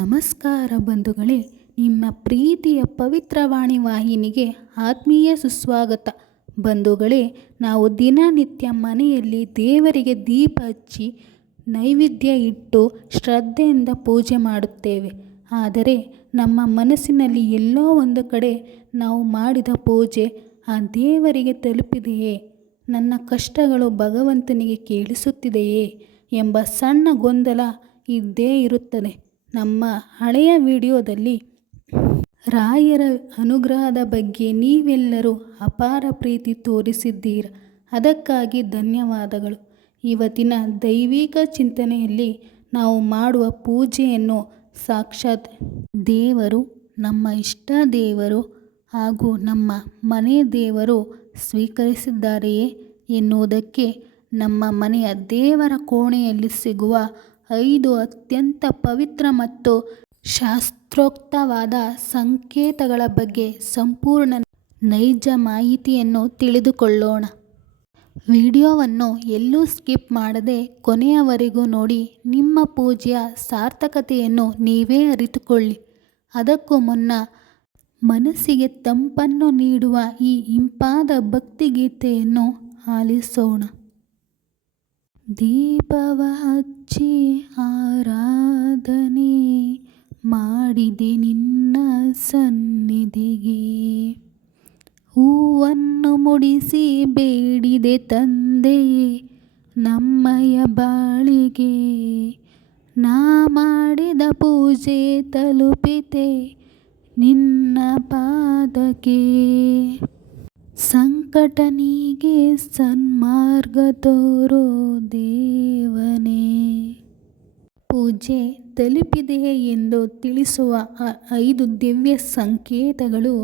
ನಮಸ್ಕಾರ ಬಂಧುಗಳೇ, ನಿಮ್ಮ ಪ್ರೀತಿಯ ಪವಿತ್ರವಾಣಿ ವಾಹಿನಿಗೆ ಆತ್ಮೀಯ ಸುಸ್ವಾಗತ. ಬಂಧುಗಳೇ, ನಾವು ದಿನನಿತ್ಯ ಮನೆಯಲ್ಲಿ ದೇವರಿಗೆ ದೀಪ ಹಚ್ಚಿ ನೈವೇದ್ಯ ಇಟ್ಟು ಶ್ರದ್ಧೆಯಿಂದ ಪೂಜೆ ಮಾಡುತ್ತೇವೆ. ಆದರೆ ನಮ್ಮ ಮನಸ್ಸಿನಲ್ಲಿ ಎಲ್ಲೋ ಒಂದು ಕಡೆ ನಾವು ಮಾಡಿದ ಪೂಜೆ ಆ ದೇವರಿಗೆ ತಲುಪಿದೆಯೇ, ನನ್ನ ಕಷ್ಟಗಳು ಭಗವಂತನಿಗೆ ಕೇಳಿಸುತ್ತಿದೆಯೇ ಎಂಬ ಸಣ್ಣ ಗೊಂದಲ ಇದ್ದೇ ಇರುತ್ತದೆ. ನಮ್ಮ ಹಳೆಯ ವಿಡಿಯೋದಲ್ಲಿ ರಾಯರ ಅನುಗ್ರಹದ ಬಗ್ಗೆ ನೀವೆಲ್ಲರೂ ಅಪಾರ ಪ್ರೀತಿ ತೋರಿಸಿದ್ದೀರ. ಅದಕ್ಕಾಗಿ ಧನ್ಯವಾದಗಳು. ಇವತ್ತಿನ ದೈವಿಕ ಚಿಂತನೆಯಲ್ಲಿ ನಾವು ಮಾಡುವ ಪೂಜೆಯನ್ನು ಸಾಕ್ಷಾತ್ ದೇವರು, ನಮ್ಮ ಇಷ್ಟ ದೇವರು ಹಾಗೂ ನಮ್ಮ ಮನೆ ದೇವರು ಸ್ವೀಕರಿಸಿದ್ದಾರೆಯೇ ಎನ್ನುವುದಕ್ಕೆ ನಮ್ಮ ಮನೆಯ ದೇವರ ಕೋಣೆಯಲ್ಲಿ ಸಿಗುವ 5 ಅತ್ಯಂತ ಪವಿತ್ರ ಮತ್ತು ಶಾಸ್ತ್ರೋಕ್ತವಾದ ಸಂಕೇತಗಳ ಬಗ್ಗೆ ಸಂಪೂರ್ಣ ನೈಜ ಮಾಹಿತಿಯನ್ನು ತಿಳಿದುಕೊಳ್ಳೋಣ. ವಿಡಿಯೋವನ್ನು ಎಲ್ಲೂ ಸ್ಕಿಪ್ ಮಾಡದೆ ಕೊನೆಯವರೆಗೂ ನೋಡಿ ನಿಮ್ಮ ಪೂಜೆಯ ಸಾರ್ಥಕತೆಯನ್ನು ನೀವೇ ಅರಿತುಕೊಳ್ಳಿ. ಅದಕ್ಕೂ ಮುನ್ನ ಮನಸ್ಸಿಗೆ ತಂಪನ್ನು ನೀಡುವ ಈ ಇಂಪಾದ ಭಕ್ತಿಗೀತೆಯನ್ನು ಆಲಿಸೋಣ. ದೀಪವ ಹಚ್ಚಿ ಆರಾಧನೆ ಮಾಡಿದೆ ನಿನ್ನ ಸನ್ನಿಧಿಗೆ, ಹೂವನ್ನು ಮುಡಿಸಿ ಬೇಡಿದೆ ತಂದೆಯೇ ನಮ್ಮಯ ಬಾಳಿಗೆ, ನಾ ಮಾಡಿದ ಪೂಜೆ ತಲುಪಿತೆ ನಿನ್ನ ಪಾದಕ್ಕೆ, ಸಂಕಟ ನೀಗೆ ಸನ್ಮಾರ್ಗ ತೋರೋ ದೇವನೇ. ಪೂಜೆ ತಲುಪಿದೆಯೇ ಎಂದು ತಿಳಿಸುವ 5 ದಿವ್ಯ ಸಂಕೇತಗಳು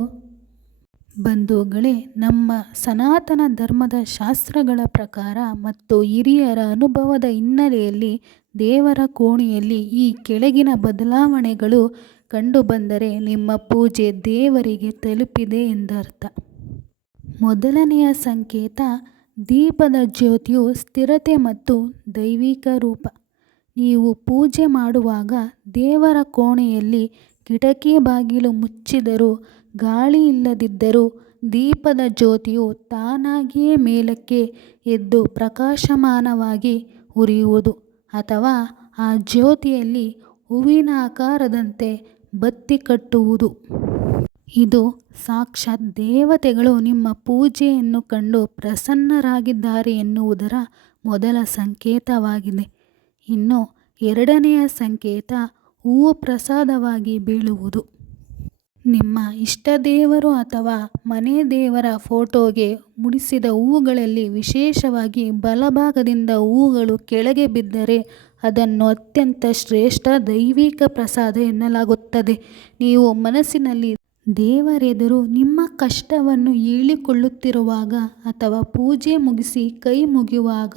ಬಂಧುಗಳೇ, ನಮ್ಮ ಸನಾತನ ಧರ್ಮದ ಶಾಸ್ತ್ರಗಳ ಪ್ರಕಾರ ಮತ್ತು ಹಿರಿಯರ ಅನುಭವದ ಹಿನ್ನೆಲೆಯಲ್ಲಿ ದೇವರ ಕೋಣೆಯಲ್ಲಿ ಈ ಕೆಳಗಿನ ಬದಲಾವಣೆಗಳು ಕಂಡುಬಂದರೆ ನಿಮ್ಮ ಪೂಜೆ ದೇವರಿಗೆ ತಲುಪಿದೆ ಎಂದರ್ಥ. ಮೊದಲನೆಯ ಸಂಕೇತ, ದೀಪದ ಜ್ಯೋತಿಯು ಸ್ಥಿರತೆ ಮತ್ತು ದೈವಿಕ ರೂಪ. ನೀವು ಪೂಜೆ ಮಾಡುವಾಗ ದೇವರ ಕೋಣೆಯಲ್ಲಿ ಕಿಟಕಿ ಬಾಗಿಲು ಮುಚ್ಚಿದರೂ ಗಾಳಿ ಇಲ್ಲದಿದ್ದರೂ ದೀಪದ ಜ್ಯೋತಿಯು ತಾನಾಗಿಯೇ ಮೇಲಕ್ಕೆ ಎದ್ದು ಪ್ರಕಾಶಮಾನವಾಗಿ ಉರಿಯುವುದು, ಅಥವಾ ಆ ಜ್ಯೋತಿಯಲ್ಲಿ ಹೂವಿನ ಆಕಾರದಂತೆ ಬತ್ತಿ ಕಟ್ಟುವುದು. ಇದು ಸಾಕ್ಷಾತ್ ದೇವತೆಗಳು ನಿಮ್ಮ ಪೂಜೆಯನ್ನು ಕಂಡು ಪ್ರಸನ್ನರಾಗಿದ್ದಾರೆ ಎನ್ನುವುದರ ಮೊದಲ ಸಂಕೇತವಾಗಿದೆ. ಇನ್ನು ಎರಡನೆಯ ಸಂಕೇತ, ಹೂವು ಪ್ರಸಾದವಾಗಿ ಬೀಳುವುದು. ನಿಮ್ಮ ಇಷ್ಟ ದೇವರು ಅಥವಾ ಮನೆ ದೇವರ ಫೋಟೋಗೆ ಮುಡಿಸಿದ ಹೂವುಗಳಲ್ಲಿ ವಿಶೇಷವಾಗಿ ಬಲಭಾಗದಿಂದ ಹೂವುಗಳು ಕೆಳಗೆ ಬಿದ್ದರೆ ಅದನ್ನು ಅತ್ಯಂತ ಶ್ರೇಷ್ಠ ದೈವಿಕ ಪ್ರಸಾದ ಎನ್ನಲಾಗುತ್ತದೆ. ನೀವು ಮನಸ್ಸಿನಲ್ಲಿ ದೇವರೆದುರು ನಿಮ್ಮ ಕಷ್ಟವನ್ನು ಹೇಳಿಕೊಳ್ಳುತ್ತಿರುವಾಗ ಅಥವಾ ಪೂಜೆ ಮುಗಿಸಿ ಕೈ ಮುಗಿಯುವಾಗ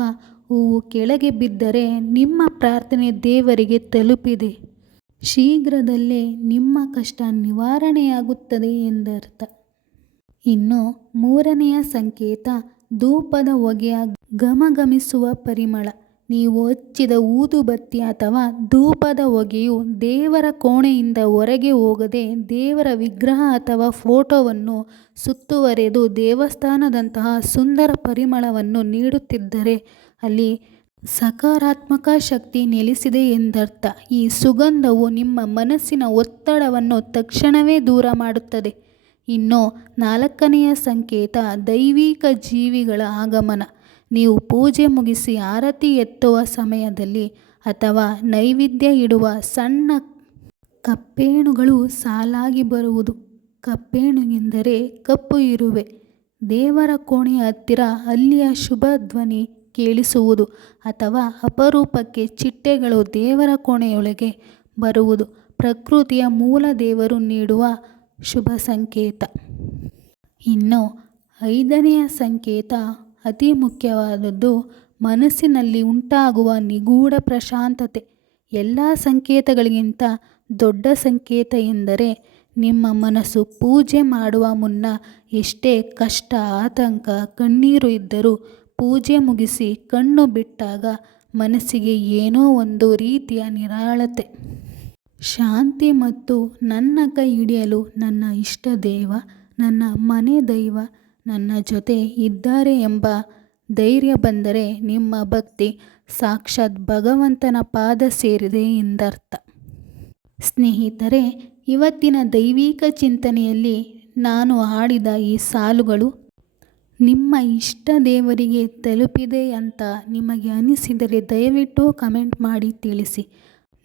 ಹೂವು ಕೆಳಗೆ ಬಿದ್ದರೆ ನಿಮ್ಮ ಪ್ರಾರ್ಥನೆ ದೇವರಿಗೆ ತಲುಪಿದೆ, ಶೀಘ್ರದಲ್ಲೇ ನಿಮ್ಮ ಕಷ್ಟ ನಿವಾರಣೆಯಾಗುತ್ತದೆ ಎಂದರ್ಥ. ಇನ್ನು ಮೂರನೆಯ ಸಂಕೇತ, ಧೂಪದ ಹೊಗೆಯ ಘಮಘಮಿಸುವ ಪರಿಮಳ. ನೀವು ಹಚ್ಚಿದ ಊದುಬತ್ತಿ ಅಥವಾ ಧೂಪದ ಹೊಗೆಯು ದೇವರ ಕೋಣೆಯಿಂದ ಹೊರಗೆ ಹೋಗದೆ ದೇವರ ವಿಗ್ರಹ ಅಥವಾ ಫೋಟೋವನ್ನು ಸುತ್ತುವರೆದು ದೇವಸ್ಥಾನದಂತಹ ಸುಂದರ ಪರಿಮಳವನ್ನು ನೀಡುತ್ತಿದ್ದರೆ ಅಲ್ಲಿ ಸಕಾರಾತ್ಮಕ ಶಕ್ತಿ ನೆಲೆಸಿದೆ ಎಂದರ್ಥ. ಈ ಸುಗಂಧವು ನಿಮ್ಮ ಮನಸ್ಸಿನ ಒತ್ತಡವನ್ನು ತಕ್ಷಣವೇ ದೂರ ಮಾಡುತ್ತದೆ. ಇನ್ನು ನಾಲ್ಕನೆಯ ಸಂಕೇತ, ದೈವಿಕ ಜೀವಿಗಳ ಆಗಮನ. ನೀವು ಪೂಜೆ ಮುಗಿಸಿ ಆರತಿ ಎತ್ತುವ ಸಮಯದಲ್ಲಿ ಅಥವಾ ನೈವೇದ್ಯ ಇಡುವ ಸಣ್ಣ ಕಪ್ಪೇಣುಗಳು ಸಾಲಾಗಿ ಬರುವುದು. ಕಪ್ಪೇಣು ಎಂದರೆ ಕಪ್ಪು ಇರುವೆ. ದೇವರ ಕೋಣೆಯ ಹತ್ತಿರ ಅಲ್ಲಿಯ ಶುಭ ಧ್ವನಿ ಕೇಳಿಸುವುದು ಅಥವಾ ಅಪರೂಪಕ್ಕೆ ಚಿಟ್ಟೆಗಳು ದೇವರ ಕೋಣೆಯೊಳಗೆ ಬರುವುದು ಪ್ರಕೃತಿಯ ಮೂಲ ದೇವರು ನೀಡುವ ಶುಭ ಸಂಕೇತ. ಇನ್ನು ಐದನೆಯ ಸಂಕೇತ ಅತಿ ಮುಖ್ಯವಾದದ್ದು, ಮನಸ್ಸಿನಲ್ಲಿ ಉಂಟಾಗುವ ನಿಗೂಢ ಪ್ರಶಾಂತತೆ. ಎಲ್ಲ ಸಂಕೇತಗಳಿಗಿಂತ ದೊಡ್ಡ ಸಂಕೇತ ಎಂದರೆ ನಿಮ್ಮ ಮನಸ್ಸು ಪೂಜೆ ಮಾಡುವ ಮುನ್ನ ಎಷ್ಟೇ ಕಷ್ಟ, ಆತಂಕ, ಕಣ್ಣೀರು ಇದ್ದರೂ ಪೂಜೆ ಮುಗಿಸಿ ಕಣ್ಣು ಬಿಟ್ಟಾಗ ಮನಸ್ಸಿಗೆ ಏನೋ ಒಂದು ರೀತಿಯ ನಿರಾಳತೆ, ಶಾಂತಿ ಮತ್ತು ನನ್ನ ಕೈ ಹಿಡಿಯಲು ನನ್ನ ಇಷ್ಟ ದೈವ, ನನ್ನ ಮನೆ ದೈವ ನನ್ನ ಜೊತೆ ಇದ್ದಾರೆ ಎಂಬ ಧೈರ್ಯ ಬಂದರೆ ನಿಮ್ಮ ಭಕ್ತಿ ಸಾಕ್ಷಾತ್ ಭಗವಂತನ ಪಾದ ಸೇರಿದೆ ಎಂದರ್ಥ. ಸ್ನೇಹಿತರೆ, ಇವತ್ತಿನ ದೈವಿಕ ಚಿಂತನೆಯಲ್ಲಿ ನಾನು ಹಾಡಿದ ಈ ಸಾಲುಗಳು ನಿಮ್ಮ ಇಷ್ಟ ದೇವರಿಗೆ ತಲುಪಿದೆ ಅಂತ ನಿಮಗೆ ಅನಿಸಿದರೆ ದಯವಿಟ್ಟು ಕಮೆಂಟ್ ಮಾಡಿ ತಿಳಿಸಿ.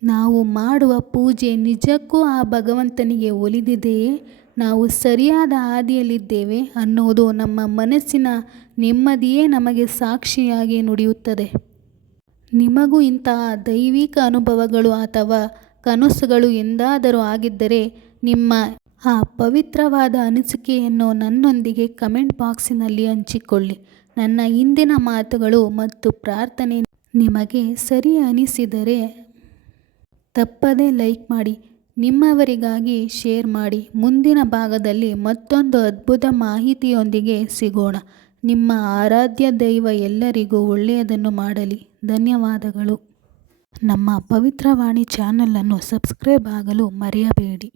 ನಾವು ಮಾಡುವ ಪೂಜೆ ನಿಜಕ್ಕೂ ಆ ಭಗವಂತನಿಗೆ ಒಲಿದಿದೆಯೇ? ನಾವು ಸರಿಯಾದ ಹಾದಿಯಲ್ಲಿದ್ದೇವೆ ಅನ್ನೋದು ನಮ್ಮ ಮನಸ್ಸಿನ ನೆಮ್ಮದಿಯೇ ನಮಗೆ ಸಾಕ್ಷಿಯಾಗಿ ನುಡಿಯುತ್ತದೆ. ನಿಮಗೂ ಇಂತಹ ದೈವಿಕ ಅನುಭವಗಳು ಅಥವಾ ಕನಸುಗಳು ಎಂದಾದರೂ ಆಗಿದ್ದರೆ ನಿಮ್ಮ ಆ ಪವಿತ್ರವಾದ ಅನಿಸಿಕೆಯನ್ನು ನನ್ನೊಂದಿಗೆ ಕಮೆಂಟ್ ಬಾಕ್ಸಿನಲ್ಲಿ ಹಂಚಿಕೊಳ್ಳಿ. ನನ್ನ ಇಂದಿನ ಮಾತುಗಳು ಮತ್ತು ಪ್ರಾರ್ಥನೆ ನಿಮಗೆ ಸರಿ ಅನಿಸಿದರೆ ತಪ್ಪದೇ ಲೈಕ್ ಮಾಡಿ, ನಿಮ್ಮವರಿಗಾಗಿ ಶೇರ್ ಮಾಡಿ. ಮುಂದಿನ ಭಾಗದಲ್ಲಿ ಮತ್ತೊಂದು ಅದ್ಭುತ ಮಾಹಿತಿಯೊಂದಿಗೆ ಸಿಗೋಣ. ನಿಮ್ಮ ಆರಾಧ್ಯ ದೈವ ಎಲ್ಲರಿಗೂ ಒಳ್ಳೆಯದನ್ನು ಮಾಡಲಿ. ಧನ್ಯವಾದಗಳು. ನಮ್ಮ ಪವಿತ್ರವಾಣಿ ಚಾನಲನ್ನು ಸಬ್ಸ್ಕ್ರೈಬ್ ಆಗಲು ಮರೆಯಬೇಡಿ.